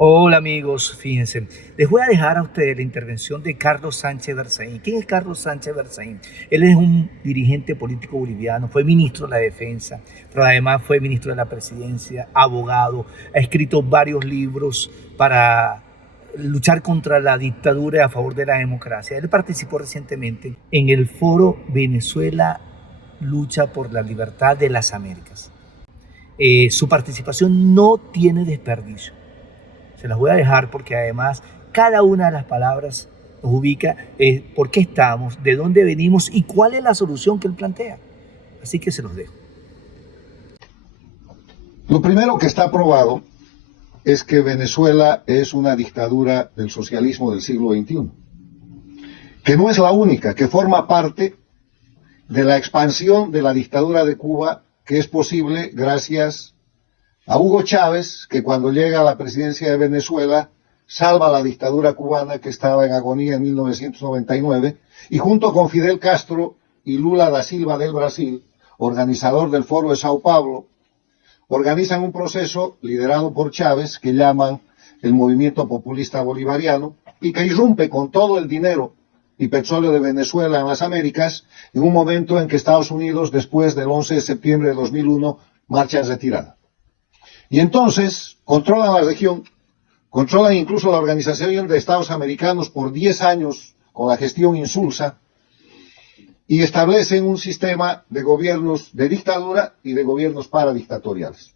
Hola amigos, fíjense, les voy a dejar a ustedes la intervención de Carlos Sánchez Berzaín. ¿Quién es Carlos Sánchez Berzaín? Él es un dirigente político boliviano, fue ministro de la Defensa, pero además fue ministro de la Presidencia, abogado, ha escrito varios libros para luchar contra la dictadura y a favor de la democracia. Él participó recientemente en el foro Venezuela Lucha por la Libertad de las Américas. Su participación no tiene desperdicio. Se las voy a dejar porque además cada una de las palabras nos ubica por qué estamos, de dónde venimos y cuál es la solución que él plantea. Así que se los dejo. Lo primero que está probado es que Venezuela es una dictadura del socialismo del siglo XXI, que no es la única, que forma parte de la expansión de la dictadura de Cuba, que es posible gracias a Hugo Chávez, que cuando llega a la presidencia de Venezuela salva la dictadura cubana que estaba en agonía en 1999, y junto con Fidel Castro y Lula da Silva del Brasil, organizador del Foro de Sao Paulo, organizan un proceso liderado por Chávez que llaman el Movimiento Populista Bolivariano y que irrumpe con todo el dinero y petróleo de Venezuela en las Américas en un momento en que Estados Unidos, después del 11 de septiembre de 2001, marcha en retirada. Y entonces controlan la región, controlan incluso la Organización de Estados Americanos por 10 años con la gestión insulsa, y establecen un sistema de gobiernos de dictadura y de gobiernos paradictatoriales.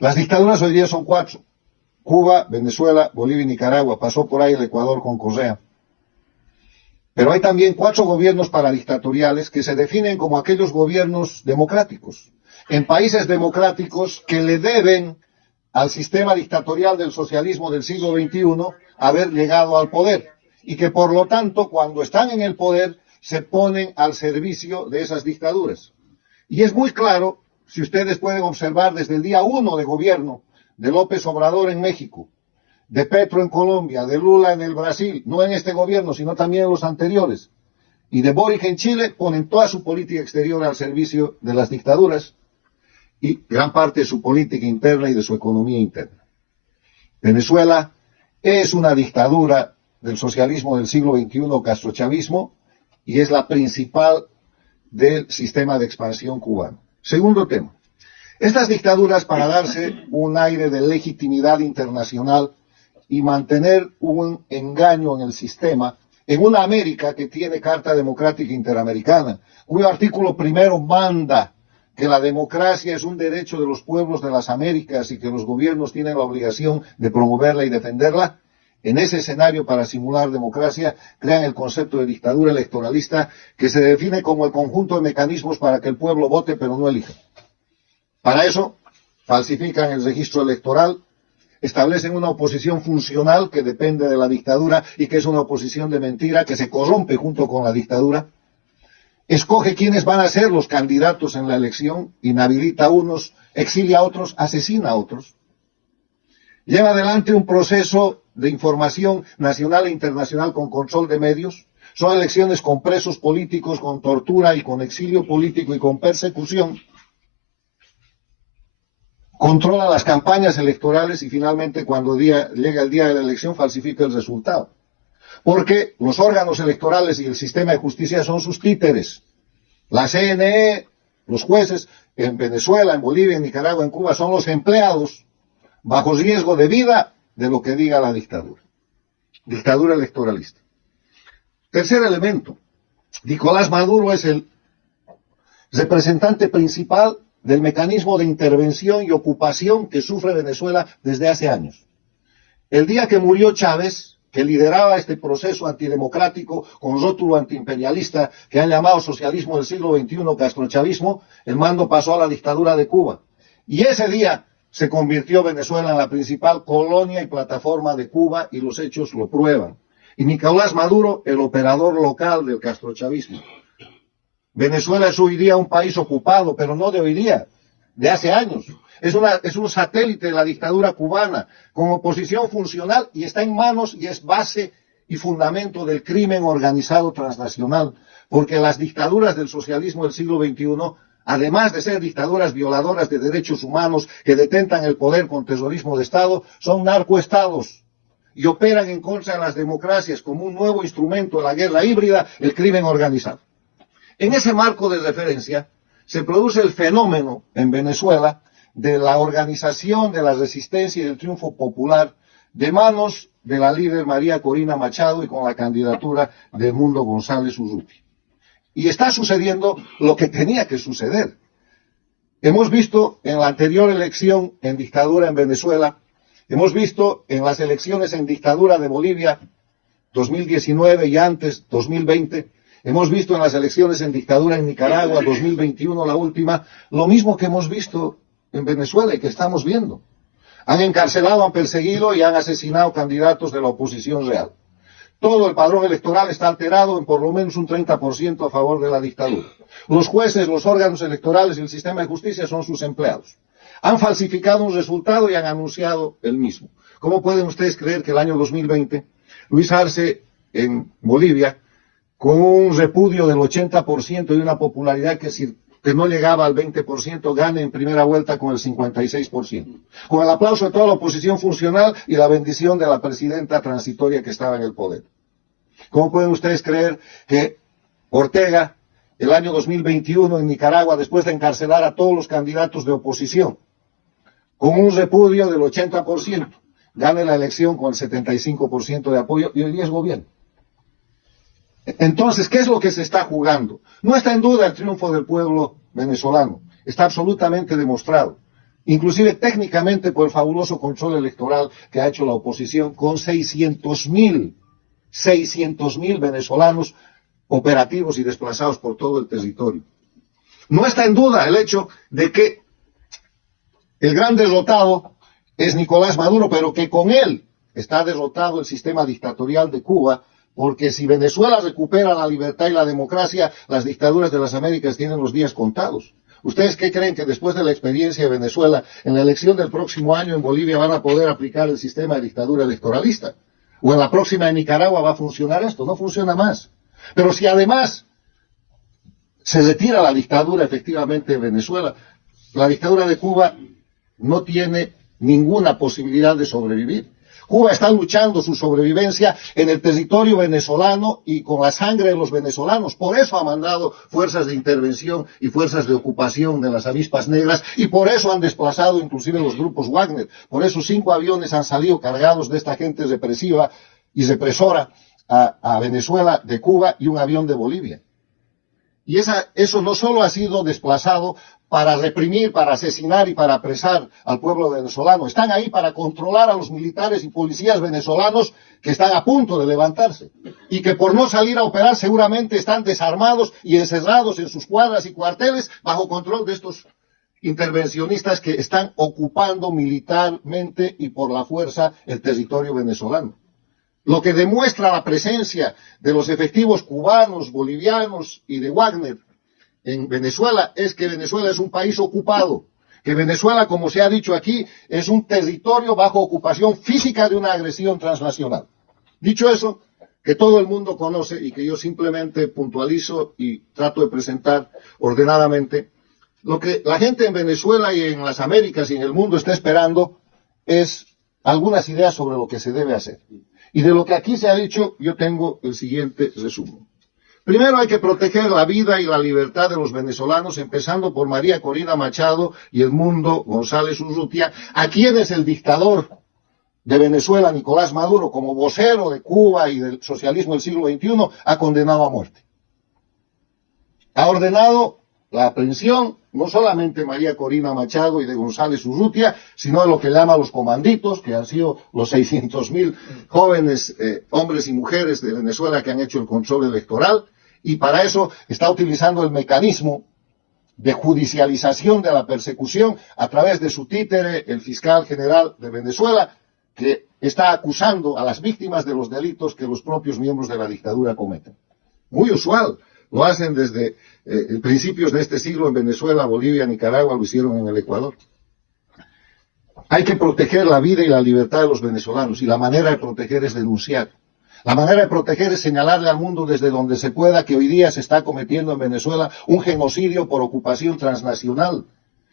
Las dictaduras hoy día son 4: Cuba, Venezuela, Bolivia y Nicaragua. Pasó por ahí el Ecuador con Correa. Pero hay también 4 gobiernos paradictatoriales que se definen como aquellos gobiernos democráticos, en países democráticos que le deben al sistema dictatorial del socialismo del siglo XXI haber llegado al poder, y que por lo tanto cuando están en el poder se ponen al servicio de esas dictaduras. Y es muy claro, si ustedes pueden observar desde el día 1 de gobierno de López Obrador en México, de Petro en Colombia, de Lula en el Brasil, no en este gobierno, sino también en los anteriores, y de Boric en Chile, ponen toda su política exterior al servicio de las dictaduras y gran parte de su política interna y de su economía interna. Venezuela es una dictadura del socialismo del siglo XXI, castrochavismo, y es la principal del sistema de expansión cubano. Segundo tema. Estas dictaduras, para darse un aire de legitimidad internacional y mantener un engaño en el sistema, en una América que tiene Carta Democrática Interamericana, cuyo artículo primero manda que la democracia es un derecho de los pueblos de las Américas y que los gobiernos tienen la obligación de promoverla y defenderla, en ese escenario, para simular democracia, crean el concepto de dictadura electoralista, que se define como el conjunto de mecanismos para que el pueblo vote pero no elija. Para eso, falsifican el registro electoral, establecen una oposición funcional que depende de la dictadura y que es una oposición de mentira que se corrompe junto con la dictadura, escoge quiénes van a ser los candidatos en la elección, inhabilita a unos, exilia a otros, asesina a otros, lleva adelante un proceso de información nacional e internacional con control de medios. Son elecciones con presos políticos, con tortura y con exilio político y con persecución. Controla las campañas electorales y finalmente, cuando llega el día de la elección, falsifica el resultado. Porque los órganos electorales y el sistema de justicia son sus títeres. La CNE, los jueces en Venezuela, en Bolivia, en Nicaragua, en Cuba, son los empleados bajo riesgo de vida de lo que diga la dictadura. Dictadura electoralista. Tercer elemento. Nicolás Maduro es el representante principal del mecanismo de intervención y ocupación que sufre Venezuela desde hace años. El día que murió Chávez, que lideraba este proceso antidemocrático con rótulo antiimperialista que han llamado socialismo del siglo XXI, castrochavismo, el mando pasó a la dictadura de Cuba. Y ese día se convirtió Venezuela en la principal colonia y plataforma de Cuba, y los hechos lo prueban. Y Nicolás Maduro, el operador local del castrochavismo. Venezuela es hoy día un país ocupado, pero no de hoy día, de hace años. Es un satélite de la dictadura cubana, con oposición funcional, y está en manos y es base y fundamento del crimen organizado transnacional, porque las dictaduras del socialismo del siglo XXI además de ser dictaduras violadoras de derechos humanos que detentan el poder con terrorismo de Estado, son narcoestados y operan en contra de las democracias como un nuevo instrumento de la guerra híbrida, el crimen organizado. En ese marco de referencia se produce el fenómeno en Venezuela de la organización de la resistencia y del triunfo popular de manos de la líder María Corina Machado y con la candidatura de Edmundo González Urrutia. Y está sucediendo lo que tenía que suceder. Hemos visto en la anterior elección en dictadura en Venezuela, hemos visto en las elecciones en dictadura de Bolivia 2019 y antes 2020, hemos visto en las elecciones en dictadura en Nicaragua 2021, la última, lo mismo que hemos visto en Venezuela y que estamos viendo. Han encarcelado, han perseguido y han asesinado candidatos de la oposición real. Todo el padrón electoral está alterado en por lo menos un 30% a favor de la dictadura. Los jueces, los órganos electorales y el sistema de justicia son sus empleados. Han falsificado un resultado y han anunciado el mismo. ¿Cómo pueden ustedes creer que el año 2020 Luis Arce en Bolivia, con un repudio del 80% y una popularidad que no llegaba al 20%, gane en primera vuelta con el 56%? Con el aplauso de toda la oposición funcional y la bendición de la presidenta transitoria que estaba en el poder. ¿Cómo pueden ustedes creer que Ortega, el año 2021 en Nicaragua, después de encarcelar a todos los candidatos de oposición, con un repudio del 80%, gane la elección con el 75% de apoyo y hoy día es gobierno? Entonces, ¿qué es lo que se está jugando? No está en duda el triunfo del pueblo venezolano, está absolutamente demostrado, inclusive técnicamente por el fabuloso control electoral que ha hecho la oposición con 600.000 venezolanos operativos y desplazados por todo el territorio. No está en duda el hecho de que el gran derrotado es Nicolás Maduro, pero que con él está derrotado el sistema dictatorial de Cuba, porque si Venezuela recupera la libertad y la democracia, las dictaduras de las Américas tienen los días contados. ¿Ustedes qué creen que después de la experiencia de Venezuela, en la elección del próximo año en Bolivia van a poder aplicar el sistema de dictadura electoralista? ¿O en la próxima en Nicaragua va a funcionar esto? No funciona más. Pero si además se retira la dictadura efectivamente de Venezuela, la dictadura de Cuba no tiene ninguna posibilidad de sobrevivir. Cuba está luchando su sobrevivencia en el territorio venezolano y con la sangre de los venezolanos. Por eso ha mandado fuerzas de intervención y fuerzas de ocupación de las avispas negras y por eso han desplazado inclusive los grupos Wagner. Por eso 5 aviones han salido cargados de esta gente represiva y represora a Venezuela de Cuba y un avión de Bolivia. Y eso no solo ha sido desplazado para reprimir, para asesinar y para apresar al pueblo venezolano. Están ahí para controlar a los militares y policías venezolanos que están a punto de levantarse y que por no salir a operar seguramente están desarmados y encerrados en sus cuadras y cuarteles bajo control de estos intervencionistas que están ocupando militarmente y por la fuerza el territorio venezolano. Lo que demuestra la presencia de los efectivos cubanos, bolivianos y de Wagner en Venezuela es que Venezuela es un país ocupado, que Venezuela, como se ha dicho aquí, es un territorio bajo ocupación física de una agresión transnacional. Dicho eso, que todo el mundo conoce y que yo simplemente puntualizo y trato de presentar ordenadamente, lo que la gente en Venezuela y en las Américas y en el mundo está esperando es algunas ideas sobre lo que se debe hacer. Y de lo que aquí se ha dicho, yo tengo el siguiente resumen. Primero hay que proteger la vida y la libertad de los venezolanos, empezando por María Corina Machado y Edmundo González Urrutia, a quienes el dictador de Venezuela, Nicolás Maduro, como vocero de Cuba y del socialismo del siglo XXI, ha condenado a muerte. Ha ordenado la aprehensión no solamente de María Corina Machado y de González Urrutia, sino de lo que llama los comanditos, que han sido los 600.000 jóvenes hombres y mujeres de Venezuela que han hecho el control electoral, y para eso está utilizando el mecanismo de judicialización de la persecución a través de su títere, el fiscal general de Venezuela, que está acusando a las víctimas de los delitos que los propios miembros de la dictadura cometen. Muy usual, lo hacen desde principios de este siglo en Venezuela, Bolivia, Nicaragua, lo hicieron en el Ecuador. Hay que proteger la vida y la libertad de los venezolanos, y la manera de proteger es denunciar. La manera de proteger es señalarle al mundo desde donde se pueda que hoy día se está cometiendo en Venezuela un genocidio por ocupación transnacional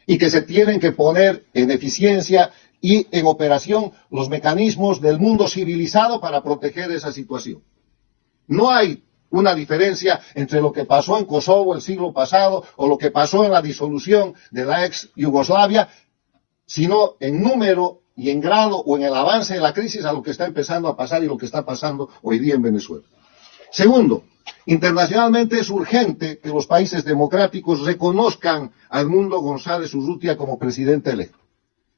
y que se tienen que poner en eficiencia y en operación los mecanismos del mundo civilizado para proteger esa situación. No hay una diferencia entre lo que pasó en Kosovo el siglo pasado o lo que pasó en la disolución de la ex Yugoslavia, sino en número y en grado o en el avance de la crisis a lo que está empezando a pasar y lo que está pasando hoy día en Venezuela. Segundo, internacionalmente es urgente que los países democráticos reconozcan a Edmundo González Urrutia como presidente electo.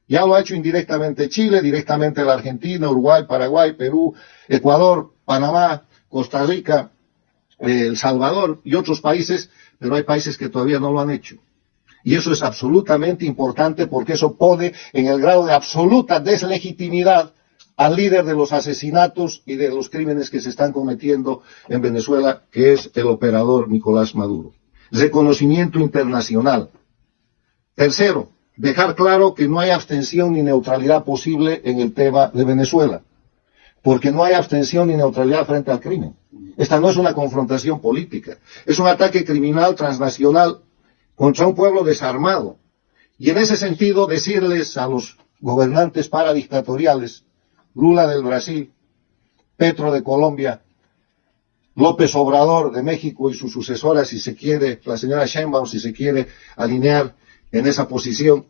Ya lo ha hecho indirectamente Chile, directamente la Argentina, Uruguay, Paraguay, Perú, Ecuador, Panamá, Costa Rica, El Salvador y otros países, pero hay países que todavía no lo han hecho. Y eso es absolutamente importante porque eso pone en el grado de absoluta deslegitimidad al líder de los asesinatos y de los crímenes que se están cometiendo en Venezuela, que es el operador Nicolás Maduro. Reconocimiento internacional. Tercero, dejar claro que no hay abstención ni neutralidad posible en el tema de Venezuela, porque no hay abstención ni neutralidad frente al crimen. Esta no es una confrontación política, es un ataque criminal transnacional contra un pueblo desarmado. Y en ese sentido decirles a los gobernantes paradictatoriales, Lula del Brasil, Petro de Colombia, López Obrador de México y su sucesora, si se quiere, la señora Sheinbaum, si se quiere alinear en esa posición,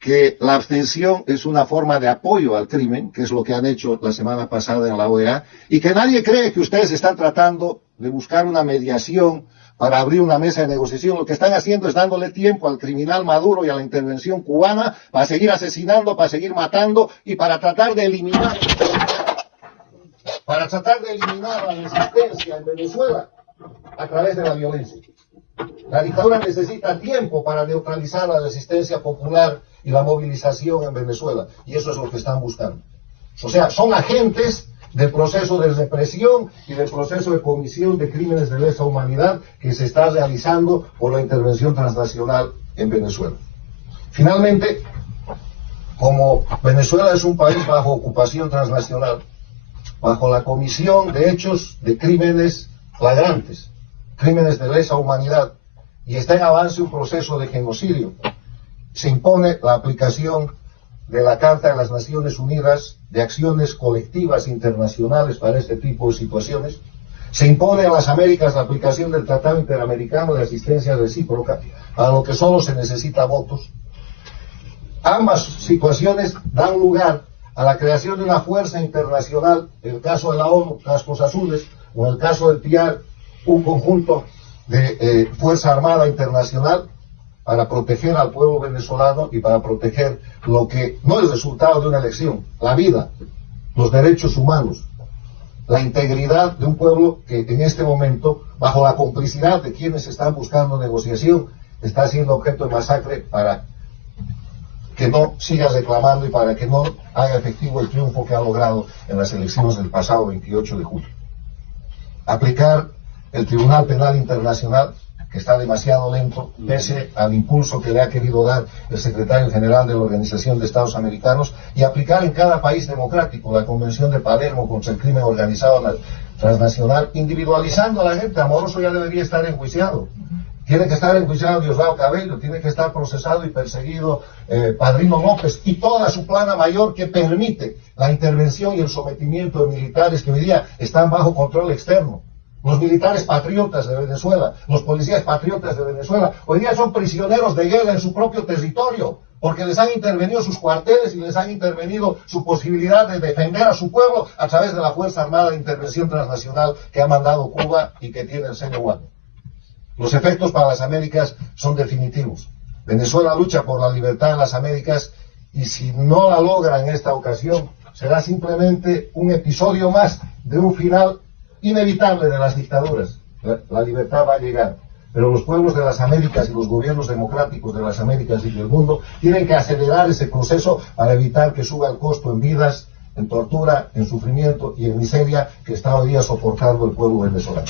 que la abstención es una forma de apoyo al crimen, que es lo que han hecho la semana pasada en la OEA, y que nadie cree que ustedes están tratando de buscar una mediación para abrir una mesa de negociación. Lo que están haciendo es dándole tiempo al criminal Maduro y a la intervención cubana para seguir asesinando, para seguir matando y para tratar de eliminar la resistencia en Venezuela a través de la violencia. La dictadura necesita tiempo para neutralizar la resistencia popular y la movilización en Venezuela, y eso es lo que están buscando. O sea, son agentes del proceso de represión y del proceso de comisión de crímenes de lesa humanidad que se está realizando por la intervención transnacional en Venezuela. Finalmente, como Venezuela es un país bajo ocupación transnacional, bajo la comisión de hechos de crímenes flagrantes, crímenes de lesa humanidad, y está en avance un proceso de genocidio, se impone la aplicación de la Carta de las Naciones Unidas de acciones colectivas internacionales para este tipo de situaciones. Se impone a las Américas la aplicación del Tratado Interamericano de Asistencia Recíproca, a lo que solo se necesita votos. Ambas situaciones dan lugar a la creación de una fuerza internacional, en el caso de la ONU, Cascos Azules, o en el caso del PIAR, un conjunto de Fuerza Armada Internacional, para proteger al pueblo venezolano y para proteger lo que no es resultado de una elección, la vida, los derechos humanos, la integridad de un pueblo que en este momento, bajo la complicidad de quienes están buscando negociación, está siendo objeto de masacre para que no siga reclamando y para que no haga efectivo el triunfo que ha logrado en las elecciones del pasado 28 de julio. Aplicar el Tribunal Penal Internacional, que está demasiado lento, pese al impulso que le ha querido dar el secretario general de la Organización de Estados Americanos, y aplicar en cada país democrático la Convención de Palermo contra el crimen organizado transnacional, individualizando a la gente. Amoroso ya debería estar enjuiciado. Tiene que estar enjuiciado Diosdado Cabello, tiene que estar procesado y perseguido Padrino López y toda su plana mayor que permite la intervención y el sometimiento de militares que hoy día están bajo control externo. Los militares patriotas de Venezuela, los policías patriotas de Venezuela, hoy día son prisioneros de guerra en su propio territorio, porque les han intervenido sus cuarteles y les han intervenido su posibilidad de defender a su pueblo a través de la Fuerza Armada de Intervención Transnacional que ha mandado Cuba y que tiene el sello Guardia. Los efectos para las Américas son definitivos. Venezuela lucha por la libertad en las Américas y si no la logra en esta ocasión, será simplemente un episodio más de un final inevitable de las dictaduras. La libertad va a llegar, pero los pueblos de las Américas y los gobiernos democráticos de las Américas y del mundo tienen que acelerar ese proceso para evitar que suba el costo en vidas, en tortura, en sufrimiento y en miseria que está hoy día soportando el pueblo venezolano.